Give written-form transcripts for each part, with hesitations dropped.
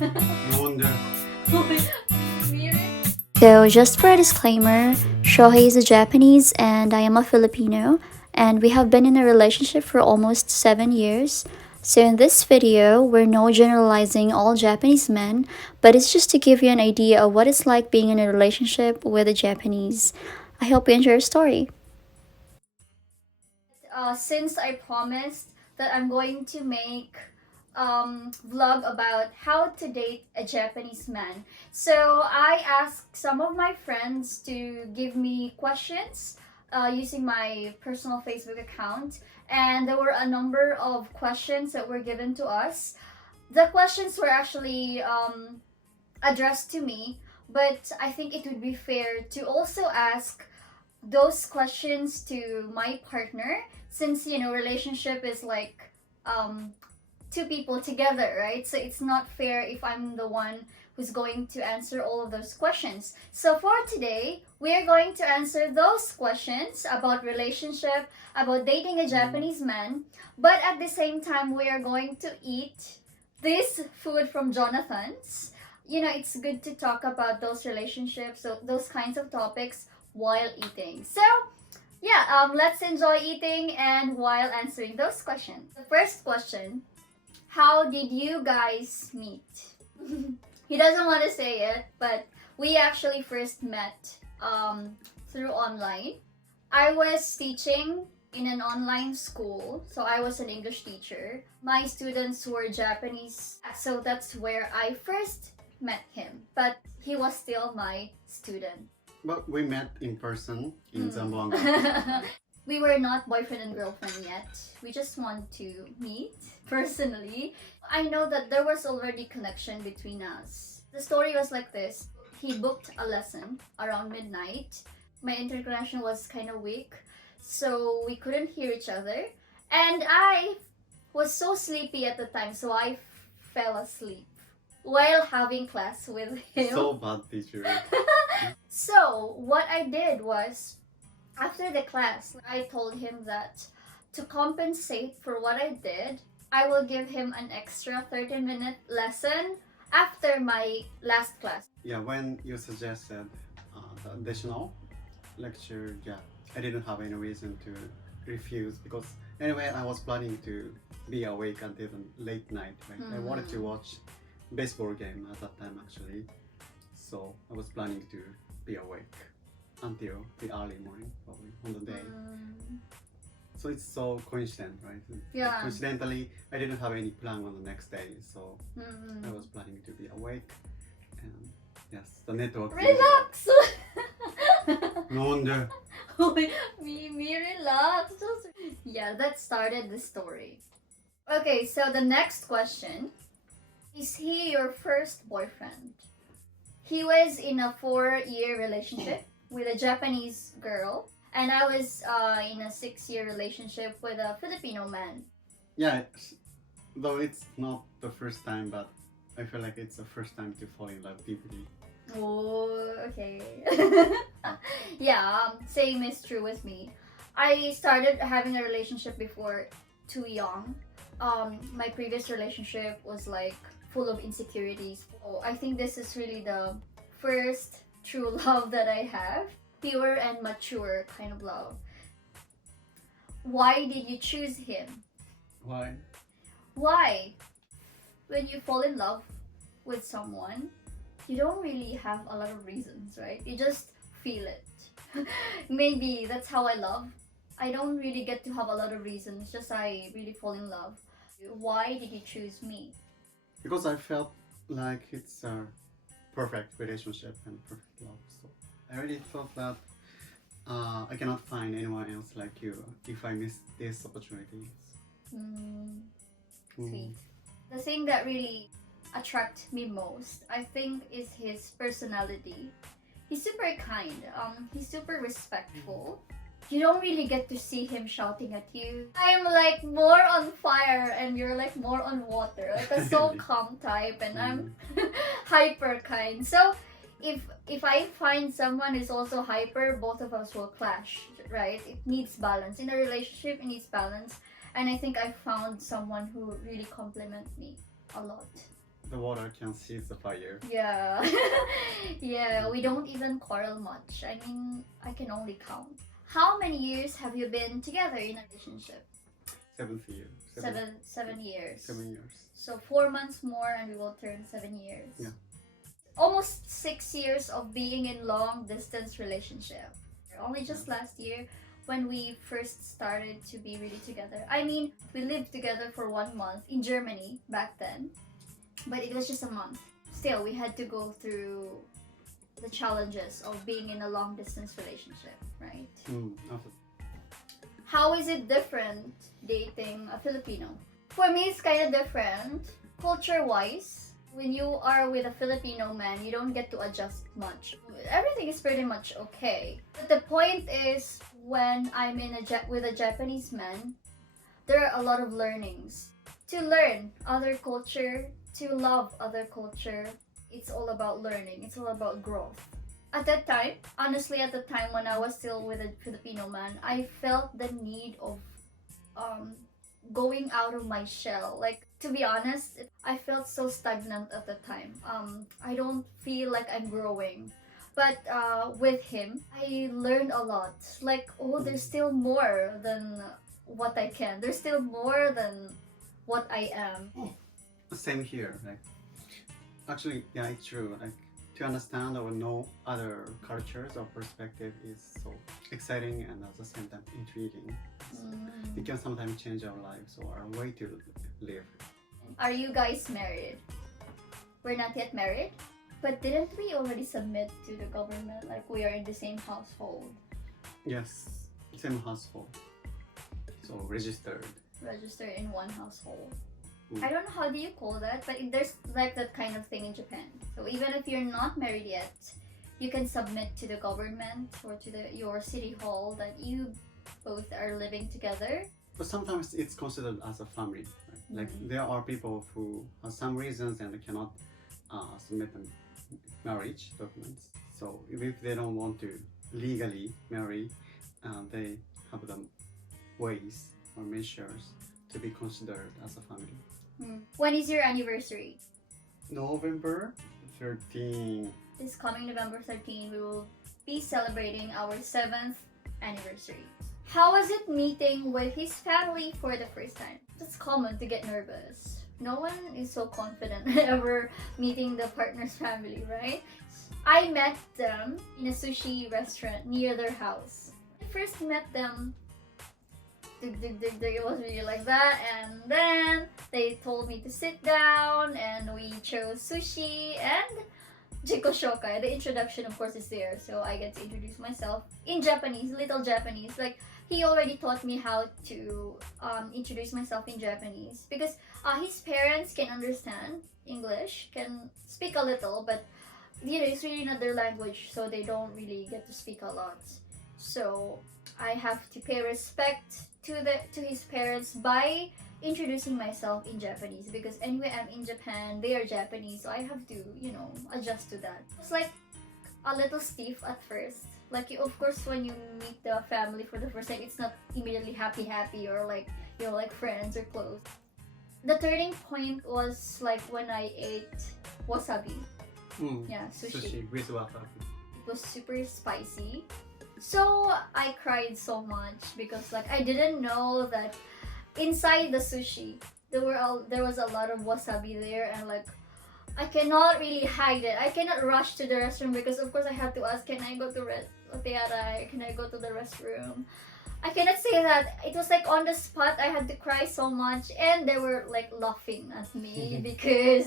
No wonder. So, just for a disclaimer, Shohei is a Japanese and I am a Filipino, and we have been in a relationship for almost 7 years. So, in this video, we're no generalizing all Japanese men, but it's just to give you an idea of what it's like being in a relationship with a Japanese. I hope you enjoy our story. Since I promised that I'm going to make vlog about how to date a Japanese man. So I asked some of my friends to give me questions using my personal Facebook account, and there were a number of questions that were given to us. The questions were actually addressed to me, but I think it would be fair to also ask those questions to my partner, since relationship is like two people together, right? So it's not fair if I'm the one who's going to answer all of those questions. So for today, we are going to answer those questions about relationship, about dating a Japanese man, but at the same time, we are going to eat this food from Jonathan's. It's good to talk about those relationships, so those kinds of topics while eating. So yeah, let's enjoy eating and while answering those questions. The first question: how did you guys meet? He doesn't want to say it, but we actually first met through online. I was teaching in an online school, so I was an English teacher. My students were Japanese, so that's where I first met him. But he was still my student. But we met in person in Zamboanga. We were not boyfriend and girlfriend yet. We just want to meet personally. I know that there was already connection between us. The story was like this. He booked a lesson around midnight. My internet connection was kind of weak, so we couldn't hear each other. And I was so sleepy at the time, so I fell asleep while having class with him. So bad teacher. So what I did was, after the class, I told him that to compensate for what I did, I will give him an extra 30-minute lesson after my last class. Yeah, when you suggested the additional lecture, yeah, I didn't have any reason to refuse, because anyway, I was planning to be awake until the late night. Right? I wanted to watch baseball game at that time actually, so I was planning to be awake until the early morning, probably on the day. So it's so coincident, right? Yeah. Coincidentally, I didn't have any plan on the next day, so I was planning to be awake. And yes, the network. Relax. No wonder. me relax. Yeah, that started the story. Okay, so the next question: is he your first boyfriend? He was in a 4-year relationship with a Japanese girl, and I was in a 6-year relationship with a Filipino man. Yeah, though it's not the first time, but I feel like it's the first time to fall in love deeply. Oh, okay. Yeah, same is true with me. I started having a relationship before too young. My previous relationship was like full of insecurities. So I think this is really the first true love that I have. Pure and mature kind of love. Why did you choose him? Why? Why? When you fall in love with someone, you don't really have a lot of reasons, right? You just feel it. Maybe that's how I love. I don't really get to have a lot of reasons, just I really fall in love. Why did you choose me? Because I felt like it's a perfect relationship and perfect love. So I really thought that I cannot find anyone else like you if I miss these opportunities. Sweet. The thing that really attracted me most, I think, is his personality. He's super kind. He's super respectful. You don't really get to see him shouting at you. I'm like more on fire and you're like more on water. Like a so calm type, and I'm hyper kind. So if I find someone who's also hyper, both of us will clash, right? It needs balance. In a relationship, it needs balance. And I think I found someone who really complements me a lot. the water can seize the fire. Yeah. Yeah, we don't even quarrel much. I mean, I can only count. How many years have you been together in a relationship? 7th year. 7 years. 7 years. So 4 months more and we will turn 7 years. Yeah. Almost 6 years of being in long distance relationship. Only just last year when we first started to be really together. I mean, we lived together for 1 month in Germany back then, but it was just a month. Still, we had to go through the challenges of being in a long distance relationship, right? How is it different dating a Filipino? For me, it's kind of different. Culture-wise, when you are with a Filipino man, you don't get to adjust much. Everything is pretty much okay. But the point is, when I'm with a Japanese man, there are a lot of learnings. To learn other culture, to love other culture, it's all about learning. It's all about growth. At that time, honestly, at the time when I was still with a Filipino man, I felt the need of going out of my shell. Like, to be honest, I felt so stagnant at the time. I don't feel like I'm growing. But with him, I learned a lot. Like, oh, there's still more than what I can. There's still more than what I am. Same here. Like, actually, yeah, it's true. Like, to understand or know other cultures or perspective is so exciting and at the same time intriguing. It can sometimes change our lives or our way to live. Are you guys married? We're not yet married? But didn't we already submit to the government? Like, we are in the same household. Yes, same household. So registered. Registered in one household. I don't know how do you call that, but there's like that kind of thing in Japan. So even if you're not married yet, you can submit to the government or to your city hall that you both are living together. But sometimes it's considered as a family. Right? Like there are people who have some reasons and they cannot submit them marriage documents. So if they don't want to legally marry, they have the ways or measures to be considered as a family. When is your anniversary? November 13. This coming November 13, we will be celebrating our 7th anniversary. How was it meeting with his family for the first time? It's common to get nervous. No one is so confident ever meeting the partner's family, right? I met them in a sushi restaurant near their house. I first met them, it was really like that, and then they told me to sit down and we chose sushi and Jiko Shokai. The introduction of course is there, so I get to introduce myself in Japanese, little Japanese. Like, he already taught me how to introduce myself in Japanese because his parents can understand English, can speak a little, but you know, it's really not their language, so they don't really get to speak a lot. So I have to pay respect to his parents by introducing myself in Japanese because anyway I'm in Japan, they are Japanese, so I have to, you know, adjust to that. It's like a little stiff at first. Like, of course, when you meet the family for the first time, it's not immediately happy or like, you know, like friends or close. The turning point was like when I ate wasabi. Yeah, Sushi with wasabi. It was super spicy. So I cried so much because like I didn't know that inside the sushi there was a lot of wasabi there, and like I cannot really hide it. I cannot rush to the restroom because of course I have to ask, can I go to can I go to the restroom? I cannot say that. It was like on the spot. I had to cry so much, and they were like laughing at me because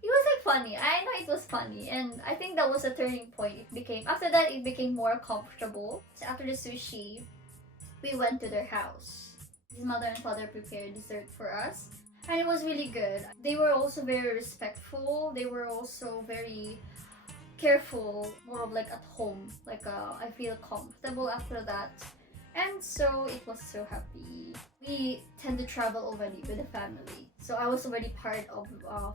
it was like funny. I know it was funny, and I think that was a turning point. After that it became more comfortable. So after the sushi, we went to their house. His mother and father prepared dessert for us, and it was really good. They were also very respectful. They were also very careful, more of like at home. Like I feel comfortable after that. And so it was so happy. We tend to travel already with the family. So I was already part of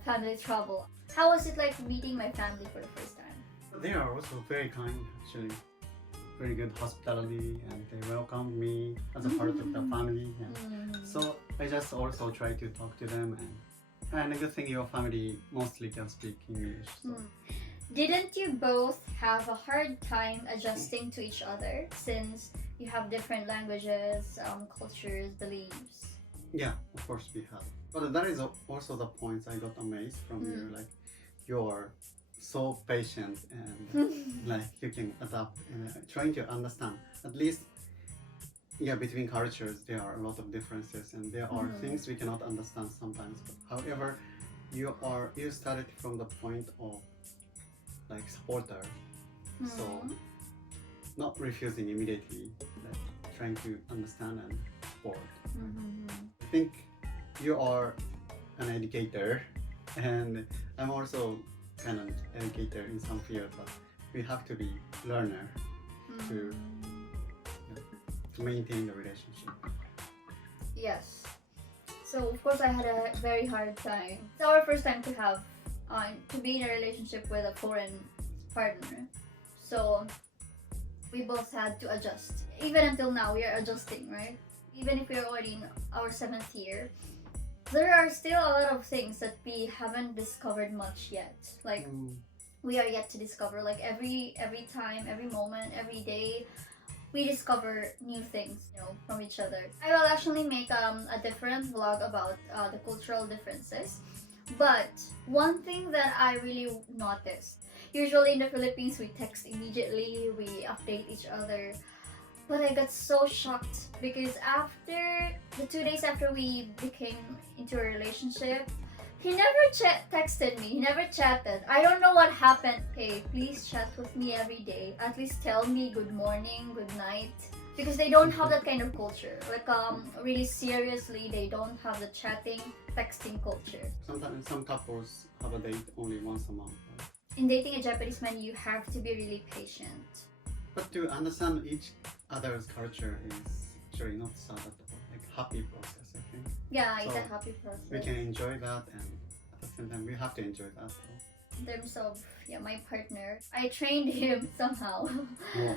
family travel. How was it like meeting my family for the first time? They are also very kind, actually. Very good hospitality, and they welcomed me as a part of the family. So I just also try to talk to them and And a good thing your family mostly can speak English. So. Didn't you both have a hard time adjusting to each other since you have different languages, cultures, beliefs? Yeah, of course we have. But that is also the points I got amazed from you. Like, you're so patient and like you can adapt and trying to understand. At least, yeah, between cultures there are a lot of differences and there are things we cannot understand sometimes. But however, you started from the point of like supporter, so not refusing immediately, like trying to understand and support. I think you are an educator and I'm also kind of educator in some field, but we have to be learner to maintain the relationship. Yes. So of course I had a very hard time. It's our first time to have to be in a relationship with a foreign partner. So we both had to adjust. Even until now we are adjusting, right? Even if we're already in our 7th year, there are still a lot of things that we haven't discovered much yet. Like we are yet to discover. Like every time, every moment, every day, we discover new things, from each other. I will actually make a different vlog about the cultural differences. But one thing that I really noticed, usually in the Philippines, we text immediately, we update each other. But I got so shocked because after the 2 days after we became into a relationship, he never texted me, he never chatted. I don't know what happened. Hey, please chat with me every day. At least tell me good morning, good night. Because they don't have that kind of culture. Like, really seriously, they don't have the chatting, texting culture. Sometimes some couples have a date only once a month. Right? In dating a Japanese man, you have to be really patient. But to understand each other's culture is actually not sad at all. Like happy process, I think. Yeah, so it's a happy process. We can enjoy that, and at the same time, we have to enjoy that. So. In terms of my partner, I trained him somehow. Yeah.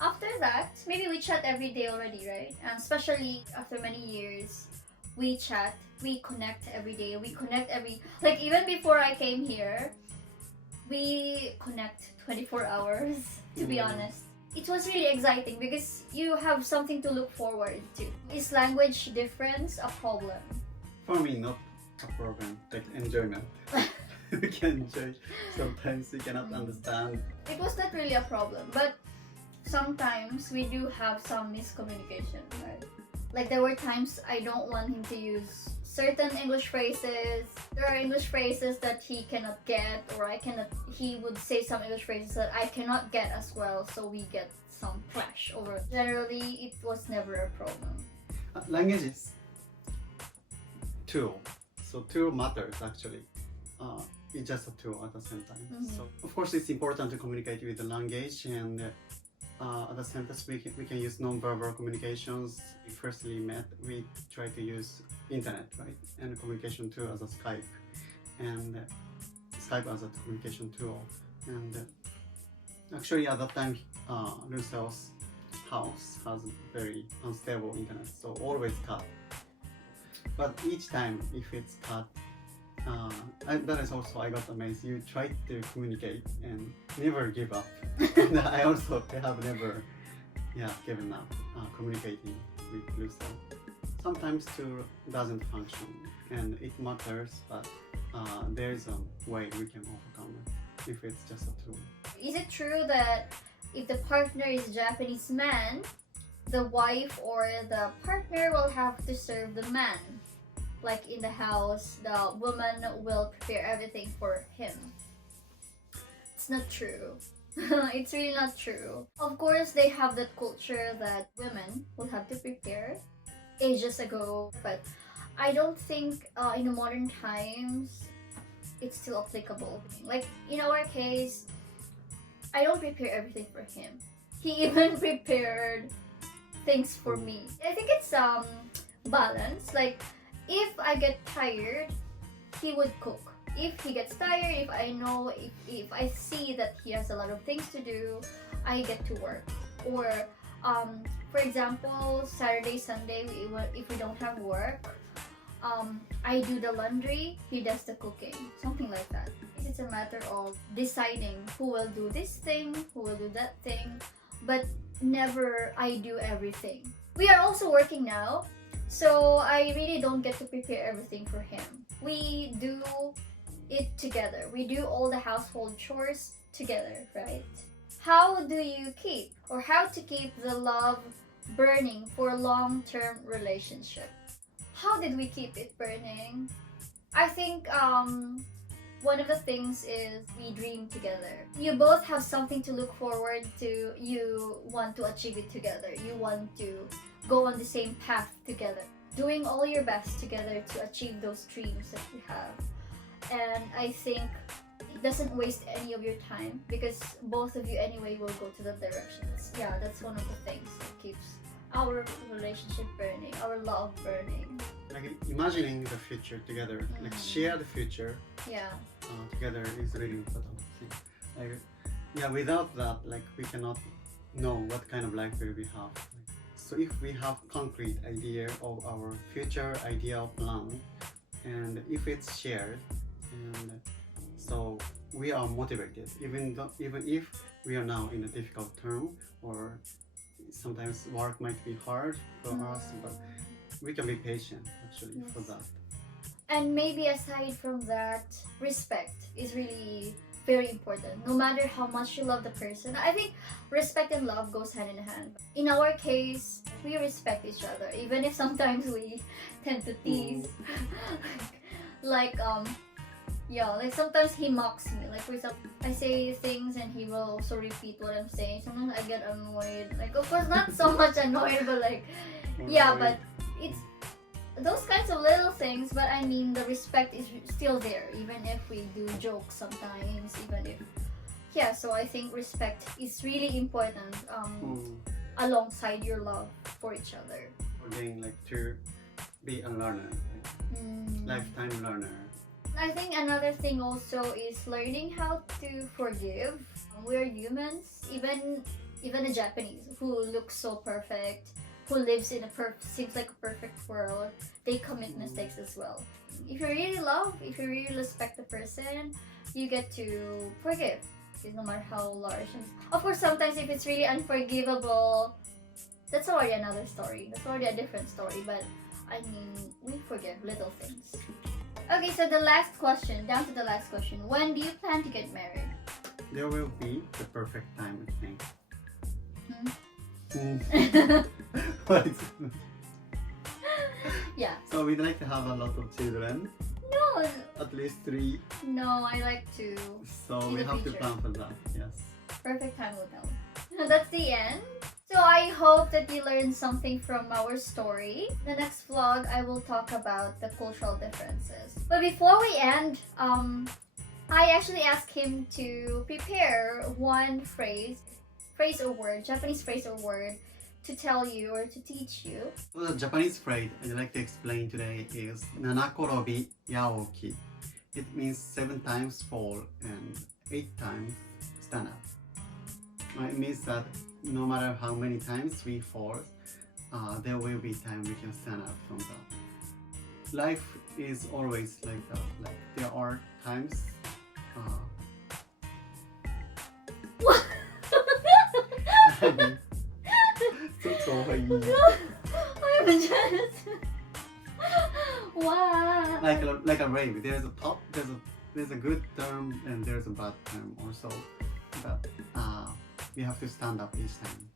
After that, maybe we chat every day already, right? And especially after many years, we chat, we connect every day, like even before I came here, we connect 24 hours, to be honest. It was really exciting because you have something to look forward to. Is language difference a problem? For me, not a problem, like enjoyment. We can enjoy, sometimes we cannot understand. It was not really a problem, but sometimes we do have some miscommunication, right? Like there were times I don't want him to use certain English phrases. There are English phrases that he cannot get, or he would say some English phrases that I cannot get as well, so we get some clash over it. Generally, it was never a problem. Language is tool, so tool matters actually. It's just a tool at the same time. So of course it's important to communicate with the language, and at the same time we can use non-verbal communications. We firstly met, we try to use internet, right, and communication tool as a Skype, and Skype as a communication tool. And actually at that time Rusel's house has very unstable internet, so always cut. But each time if it's cut, that is also I got amazed. You try to communicate and never give up. And I also have never given up communicating with Lucille. Sometimes tool doesn't function and it matters, but there is a way we can overcome it if it's just a tool. Is it true that if the partner is a Japanese man, the wife or the partner will have to serve the man? Like in the house, the woman will prepare everything for him. It's not true. It's really not true. Of course, they have that culture that women will have to prepare ages ago, but I don't think in the modern times it's still applicable. Like in our case, I don't prepare everything for him. He even prepared things for me. I think it's balance. Like if I get tired, he would cook. If he gets tired, if I know, if I see that he has a lot of things to do, I get to work. Or, for example, Saturday, Sunday, if we don't have work, I do the laundry, he does the cooking, something like that. It's a matter of deciding who will do this thing, who will do that thing, but never I do everything. We are also working now, so I really don't get to prepare everything for him. We do it together. We do all the household chores together, right? How do you keep, or how to keep the love burning for a long-term relationship? How did we keep it burning? I think one of the things is we dream together. You both have something to look forward to. You want to achieve it together. You want to go on the same path together. Doing all your best together to achieve those dreams that you have. And I think it doesn't waste any of your time because both of you anyway will go to the directions. Yeah, that's one of the things that keeps our relationship burning, our love burning. Like imagining the future together, like share the future Yeah. together is really important. Like, yeah, without that, like we cannot know what kind of life will we have. So if we have concrete idea of our future idea of plan, and if it's shared, and so we are motivated, even if we are now in a difficult term, or sometimes work might be hard for us, but we can be patient actually for that. And maybe aside from that, respect is really very important. No matter how much you love the person, I think respect and love goes hand in hand. In our case, we respect each other, even if sometimes we tend to tease. like like sometimes he mocks me. Like for example, I say things and he will also repeat what I'm saying. Sometimes I get annoyed. Like of course not so much annoyed, but like but it's those kinds of little things. But I mean the respect is still there, even if we do jokes sometimes, even if so I think respect is really important alongside your love for each other. Again, like to be a learner, lifetime learner. I think another thing also is learning how to forgive. We're humans, even a Japanese who looks so perfect, who lives in seems like a perfect world, they commit mistakes as well. If you really love, if you really respect the person, you get to forgive, no matter how large. Of course, sometimes if it's really unforgivable, that's already another story. That's already a different story. But I mean, we forgive little things. Okay, so the last question, down to the last question. When do you plan to get married? There will be the perfect time, I think. What is it? Yeah. So we'd like to have a lot of children. No. At least 3. No, I like to. So we have to plan for that. Yes. Perfect time will tell. That's the end. So I hope that you learned something from our story. The next vlog, I will talk about the cultural differences. But before we end, I actually asked him to prepare one phrase or word, Japanese phrase or word, to tell you or to teach you. Well, the Japanese phrase I'd like to explain today is Nanakorobi Yaoki. It means 7 times fall and 8 times stand up. It means that no matter how many times we fall, there will be time we can stand up from that. Life is always like that. Like there are times. What? So I'm just. Wow. Like a wave. There's a top. There's a good term and there's a bad term also. But we have to stand up each time.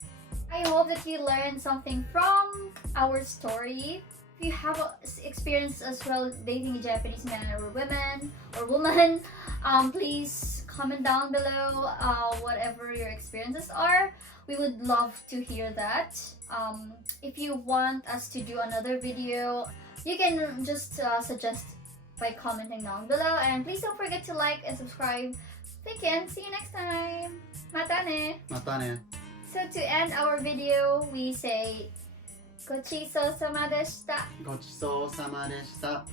I hope that you learned something from our story. If you have experience as well dating a Japanese man or woman, please comment down below whatever your experiences are. We would love to hear that. If you want us to do another video, you can just suggest by commenting down below. And please don't forget to like and subscribe. Thank you and see you next time. Mata ne! Mata ne! So to end our video, we say, ごちそうさまでした。ごちそうさまでした。